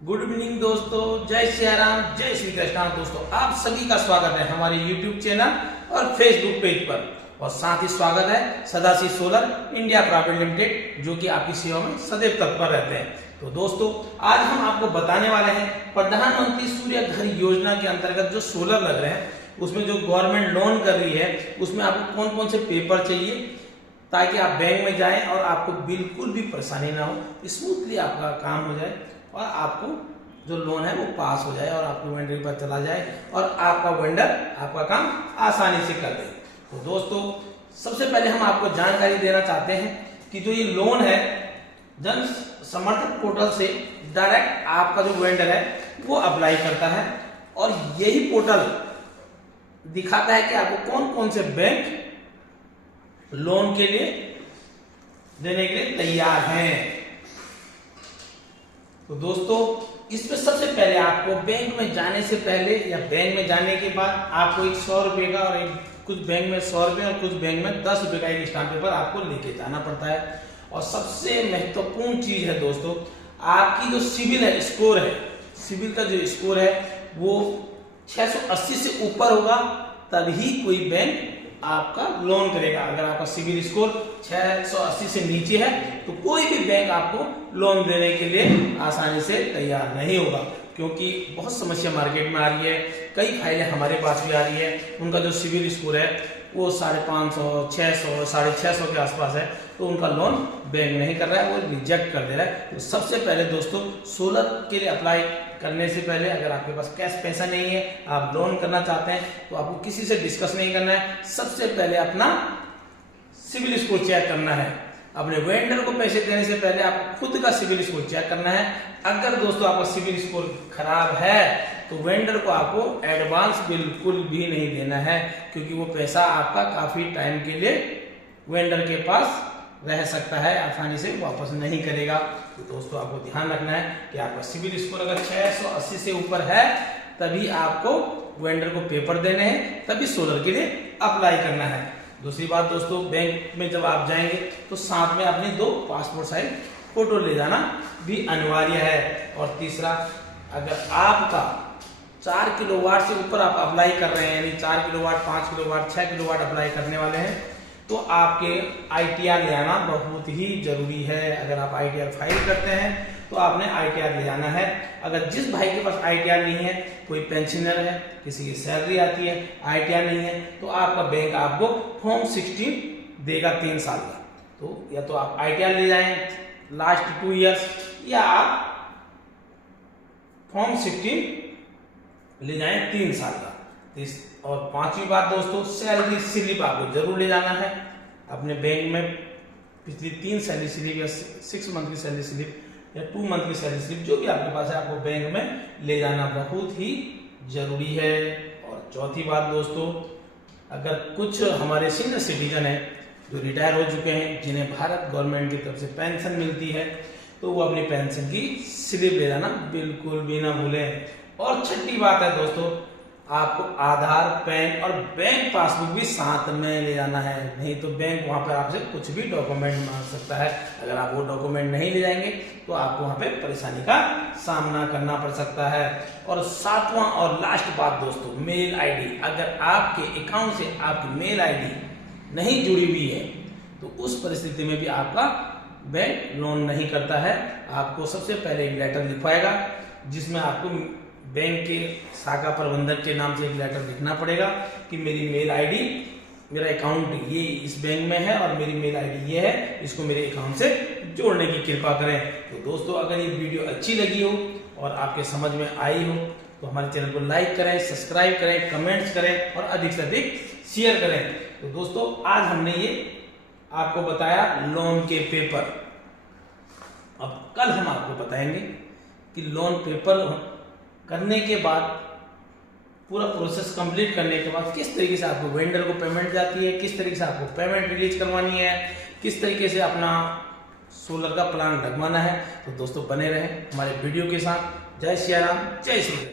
Good evening दोस्तों, जय सिया राम, जय श्री कृष्ण। दोस्तों आप सभी का स्वागत है हमारे यूट्यूब चैनल और फेसबुक पेज पर, और साथ ही स्वागत है Sadashiv solar India private limited, जो कि आपकी सेवा में सदैव तत्पर रहते हैं। तो दोस्तों आज हम आपको बताने वाले हैं प्रधानमंत्री सूर्य घर योजना के अंतर्गत जो सोलर लग रहे हैं, उसमें जो गवर्नमेंट लोन कर रही है, उसमें आपको कौन कौन से पेपर चाहिए ताकि आप बैंक में जाएं और आपको बिल्कुल भी परेशानी ना हो, स्मूथली आपका काम हो जाए और आपको जो लोन है वो पास हो जाए और आपको वेंडर पर चला जाए और आपका वेंडर आपका काम आसानी से कर दे। तो दोस्तों सबसे पहले हम आपको जानकारी देना चाहते हैं कि जो ये लोन है जन समर्थन पोर्टल से डायरेक्ट आपका जो वेंडर है वो अप्लाई करता है, और यही पोर्टल दिखाता है कि आपको कौन कौन से बैंक लोन के लिए देने के लिए तैयार हैं। तो दोस्तों इसमें सबसे पहले आपको बैंक में जाने से पहले या बैंक में जाने के बाद आपको एक 100 रुपए का और कुछ बैंक में 100 रुपए और कुछ बैंक में 10 रुपए का एक स्टाम्प पेपर आपको लेके जाना पड़ता है। और सबसे महत्वपूर्ण चीज है दोस्तों, आपकी जो सिविल है, स्कोर है, सिविल का जो स्कोर है वो 680 से ऊपर होगा तभी कोई बैंक आपका लोन करेगा। अगर आपका सिविल स्कोर 680 से नीचे है तो कोई भी बैंक आपको लोन देने के लिए आसानी से तैयार नहीं होगा, क्योंकि बहुत समस्या मार्केट में आ रही है। कई फाइलें हमारे पास भी आ रही है, उनका जो सिविल स्कोर है वो 550, 600, 650 के आसपास है, तो उनका लोन बैंक नहीं कर रहा है, वो रिजेक्ट कर दे रहा है। तो सबसे पहले दोस्तों सोलर के लिए अप्लाई करने से पहले अगर आपके पास कैश पैसा नहीं है, आप लोन करना चाहते हैं, तो आपको किसी से डिस्कस नहीं करना है। सबसे पहले अपना सिविल स्कोर चेक करना है। अपने वेंडर को पैसे देने से पहले आपको खुद का सिविल स्कोर चेक करना है। अगर दोस्तों आपका सिविल स्कोर खराब है तो वेंडर को आपको एडवांस बिल्कुल भी नहीं देना है, क्योंकि वो पैसा आपका काफी टाइम के लिए वेंडर के पास रह सकता है, आसानी से वापस नहीं करेगा। तो दोस्तों आपको ध्यान रखना है कि आपका सिविल स्कोर अगर 680 से ऊपर है तभी आपको वेंडर को पेपर देने हैं, तभी सोलर के लिए अप्लाई करना है। दूसरी बात दोस्तों, बैंक में जब आप जाएंगे तो साथ में अपनी 2 पासपोर्ट साइज फोटो ले जाना भी अनिवार्य है। और तीसरा, अगर आपका 4 किलोवाट से ऊपर आप अप्लाई कर रहे हैं, यानी 4 किलोवाट, 5 किलोवाट, 6 किलोवाट अप्लाई करने वाले हैं, तो आपके ITR ले आना बहुत ही जरूरी है। अगर आप ITR फाइल करते हैं तो आपने ITR ले जाना है। अगर जिस भाई के पास ITR नहीं है, कोई पेंशनर है, किसी की सैलरी आती है, ITR नहीं है, तो आपका बैंक आपको फॉर्म 16 देगा 3 साल का। तो या तो आप ITR ले जाएं लास्ट 2 इयर्स, या आप फॉर्म 16 ले जाएं 3 साल का। और 5वीं बात दोस्तों, सैलरी स्लिप आपको जरूर ले जाना है। अपने बैंक में पिछली 3 सैलरी स्लिप या 6 मंथ की सैलरी स्लिप या 2 मंथ की सैलरी स्लिप जो भी आपके पास है, आपको बैंक में ले जाना बहुत ही जरूरी है। और चौथी बात दोस्तों, अगर कुछ हमारे सीनियर सिटीजन हैं जो रिटायर हो चुके हैं, जिन्हें भारत गवर्नमेंट की तरफ से पेंशन मिलती है, तो वो अपनी पेंशन की स्लिप ले जाना बिल्कुल भी ना भूलें। और छठी बात है दोस्तों, आपको आधार, पैन और बैंक पासबुक भी साथ में ले जाना है, नहीं तो बैंक वहां पर आपसे कुछ भी डॉक्यूमेंट मांग सकता है। अगर आप वो डॉक्यूमेंट नहीं ले जाएंगे तो आपको वहां पे परेशानी का सामना करना पड़ सकता है। और 7वां और लास्ट बात दोस्तों, मेल ID। अगर आपके अकाउंट से आपकी मेल ID नहीं जुड़ी हुई है तो उस परिस्थिति में भी आपका बैंक लोन नहीं करता है। आपको सबसे पहले एक लेटर लिखवाएगा जिसमें आपको बैंक के शाखा प्रबंधक के नाम से एक लेटर लिखना पड़ेगा कि मेरी मेल ID, मेरा अकाउंट ये इस बैंक में है और मेरी मेल ID ये है, इसको मेरे अकाउंट से जोड़ने की कृपा करें। तो दोस्तों अगर ये वीडियो अच्छी लगी हो और आपके समझ में आई हो तो हमारे चैनल को लाइक करें, सब्सक्राइब करें, कमेंट्स करें और अधिक से अधिक शेयर करें। तो दोस्तों आज हमने ये आपको बताया लोन के पेपर। अब कल हम आपको बताएंगे कि लोन पेपर करने के बाद, पूरा प्रोसेस कंप्लीट करने के बाद किस तरीके से आपको वेंडर को पेमेंट जाती है, किस तरीके से आपको पेमेंट रिलीज करवानी है, किस तरीके से अपना सोलर का प्लान लगवाना है। तो दोस्तों बने रहें हमारे वीडियो के साथ। जय सिया राम, जय श्री कृष्ण।